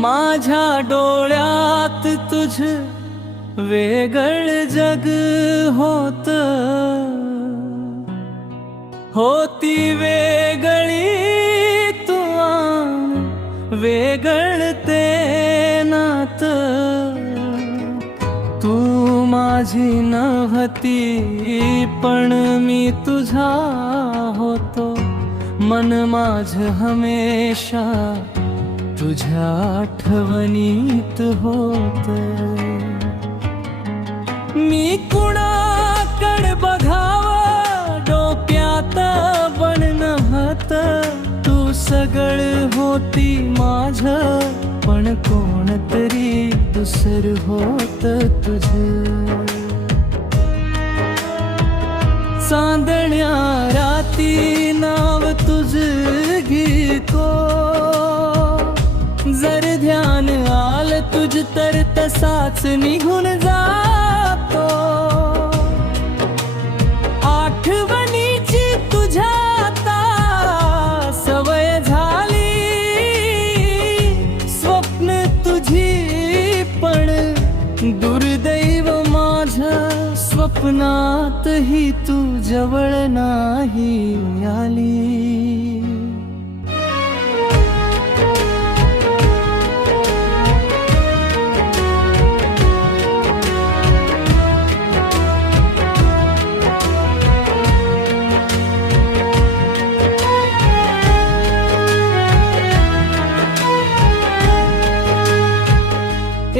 माझ्या डोळ्यात तुझ वेगळ जग होत, होती वेगळी तू वेगळते नात। तू माझी नव्हती पण मी तुझा होतो, मन माझ हमेशा तुझ्या आठवणीत होत। मी कुणाकडे बघावं डोक्यात पण नव्हत, तू सगळ होती माझ पण कोणतरी दुसर होत तुझ। चांदण्या राती नाव तुझ घेतो, जर ध्यान आलं तुझ तर तसाच निघून जातो। आठवणीची तुझ्या आता सवय झाली, स्वप्न तुझी पण दुर्दैव माझ्या स्वप्नातही तू जवळ नाही आली।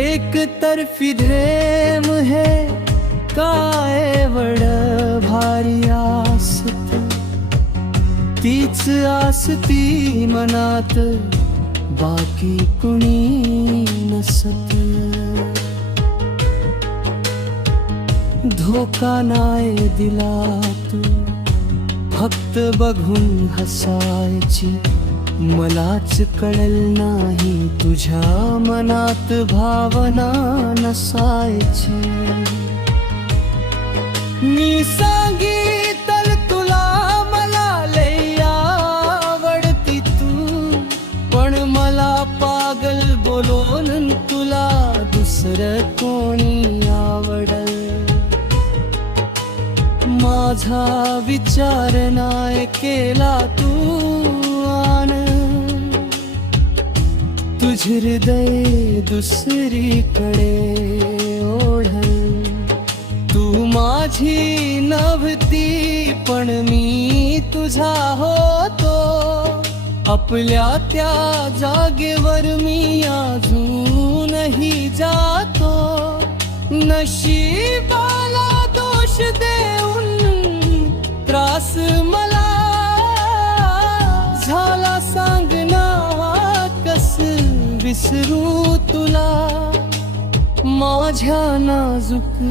एक तरफी प्रेम है काय वड भारी आसत, तीच आसती मनात बाकी कुणी नसत। धोका नाय दिला तू फक्त बघून हसायची, मलाच कळल नाही तुझ्या मनात भावना नसायची। मी सांगितल तुला मला लय आवडती तू, पण मला पागल बोलून तुला दुसरं कोणी आवडल। माझा विचार नाय केला तू आन, तुझ हृदय दुसरीकडे ओढल। तू माझी नव्हती पण मी तुझा होतो, आपल्या त्या जागेवर मी अजूनही जातो। नशिबाला दोष देऊन त्रास मला झाला, सांग ना कस विसरू तुला माझ्या नाजूक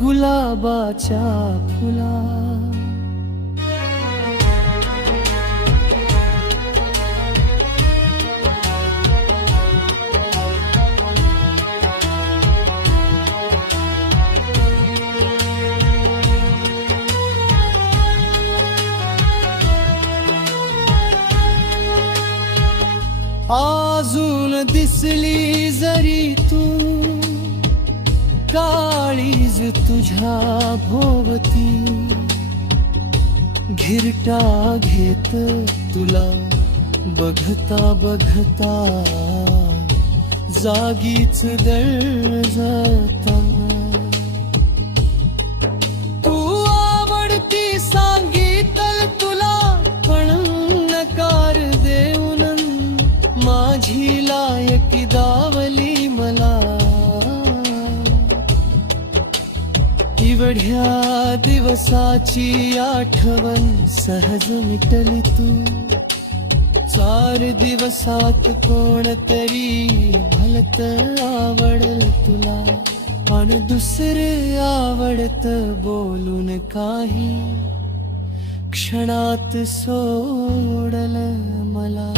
गुलाबाच्या फुला। अजून दिसली जरी तू काळीज तुझ्या भोवती, घिरटा घेत तुला बघता बघता जागीच दळ जाता। तू आवडती सांगितल तुला पण नकार देऊन माझी लायकी दावली मला। एवढ्या दिवसाची आठवण सहज मिटली तू, 4 दिवसात कोणतरी भलत आवडल तुला, आणि दुसरे आवडत बोलून काही क्षणात सोडल मला।